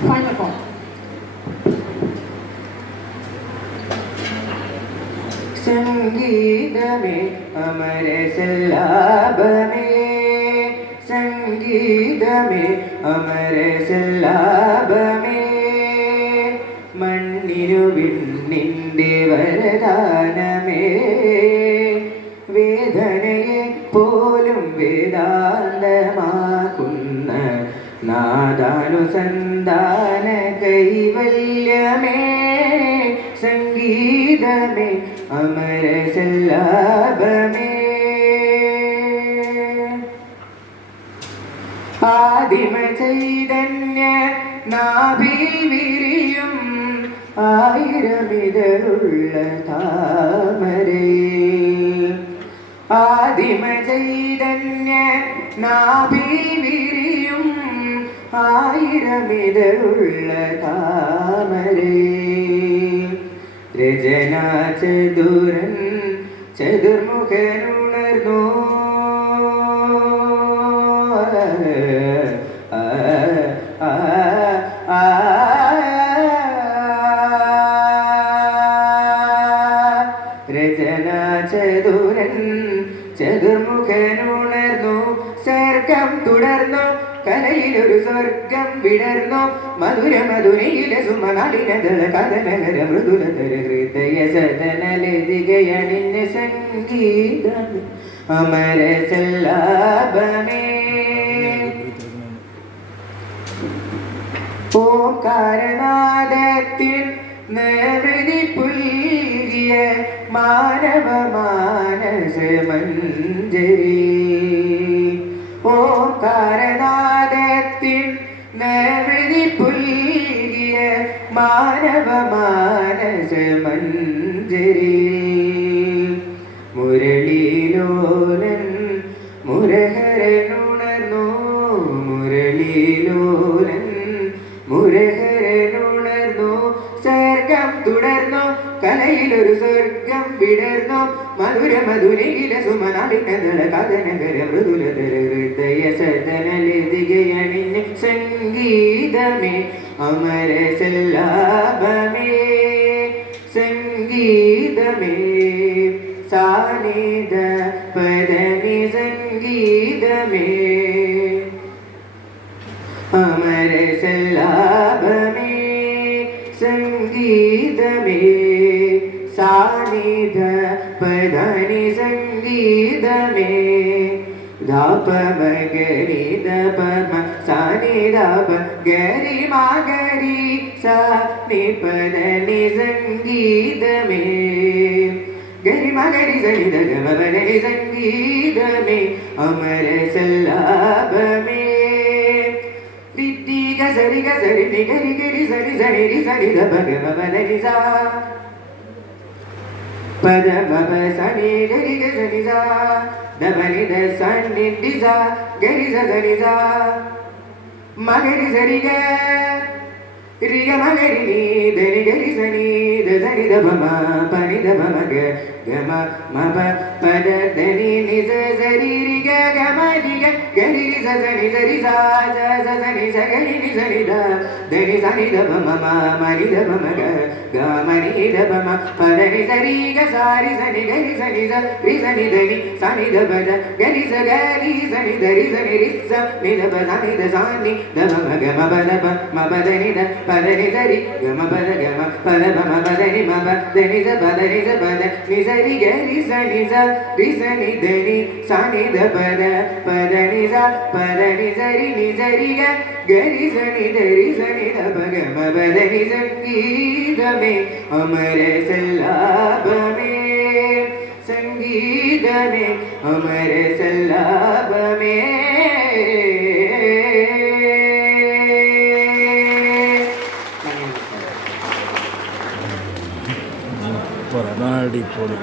Final call. സംഗീതമേ അമര സല്ലാപമേ സംഗീതമേ അമര സല്ലാപമേ മണ്ണിനു വിണ്ണിൻ്റെ വരദാനമേ വേദനയെ പോലും വേദാന്തമാക്കുന്ന നാദാനുസന്ധാന കൈവല്യമേ സംഗീതമേ അമര സല്ലാപമേ ആദിമ ചൈതന്യ നാഭിൽ വിരിയും ആയിരമിതറുള്ള താമരേ ആദിമ ചൈതന്യ നാഭിൽ വിരിയും ആയിരമിതറുള്ള താമരേ രചനാ ചതുരൻ ചതുർമുഖനുണർന്നു രചനാ ചതുരൻ ചതുർമുഖനുണർന്നു സർഗം തുടർന്നു കലയിലൊരു സ്വർഗം വിടർന്നു മധുര മധുരയിലെ സുമനാടിനതള കഥനകര മൃദുലതര ഹൃദയ സദനലതികയണിഞ്ഞ സംഗീതം അമര സല്ലാപമേ ഓംകാരനാദത്തിൻ നിർവൃതി പുൽകിയ മാനവ മാനസ മഞ്ജരി ഓംകാരനാദത്തിൻ നിർവൃതി പുൽകിയ മാനവ മാനസ മഞ്ജരി മുരളീലോലൻ മുരഹരനുണർന്നു മുരളീലോലൻ മുരഹരനുണർന്നു സർഗം തുടർന്നു കലയിലൊരു സ്വർഗം വിടർന്നു മധുര മധുരയിലെ സുമനാടിനതള കഥനകര മൃദുലതര ഹൃദയ സദനലതികയണിഞ്ഞ സംഗീതമേ അമര സല്ലാപമേ സംഗീതമേ സാനിധ പദനി സംഗീതമേ അമര സല്ലാപമേ സംഗീതമേ സാനിധ പദനി സംഗീതമേ ധാപ മഗരി ദപമ സാനിധാപ ഗരി മഗരി സാനി പദനി സംഗീതമേ ഗരി മഗരി സനിധ ഗമ പദനി സംഗീതമേ അമര സല്ലാപമേ ഗസരി ഗസരി നിഗരി ഗരി സരി സരി രി സരി ധ ഗമ പദനി സ പദ മപ സനി ഗരി ഗസരി സ ധമനി ധ സനി ടി സ ഗരി സ സരി സ മഗരി സരി ഗ രി ഗ മഗരി നി ധനി ഗരി സനി ധ സനി ധ മ പനി ധ മ ഗ ഗമ മപ പദ ധനി നി സ സരി രി ഗ ഗമ രി ഗ ഗരി രി സ സനി സരി സ സ സനി സ ഗരി നി സനി ധ ധനി സനി ധ മ മ മനി ധ മ ഗ ഗ മനി ധ മ മ പദനി സരി ഗ സാരി സനി ഗരി സനി സ രി സനി ധനി സനി ധ പദ ഗരി സ ഗരി സനി ധരി സനി രി സ നി ധ പ സനി ധ സാനി ധ മ മ ഗ മ പ ധ പ മ പ ധനി ധ പദനി സരി ഗ മ പ ധ ഗ മ പദ പ മ പദനി മ പ ധനി സ പദനി സ പദ നി സരി ഗരി സനി സ രി സനി ധനി സനി ധ പദ പദനി സ പദനി സരി നി സരി ഗ ഗരി സനി ധരി സനി ധ പ ഗ മ പദനി സംഗീതമേ അമര സല്ലാപമേ സംഗീതമേ അമര സല്ലാപമേ അടിപൊളി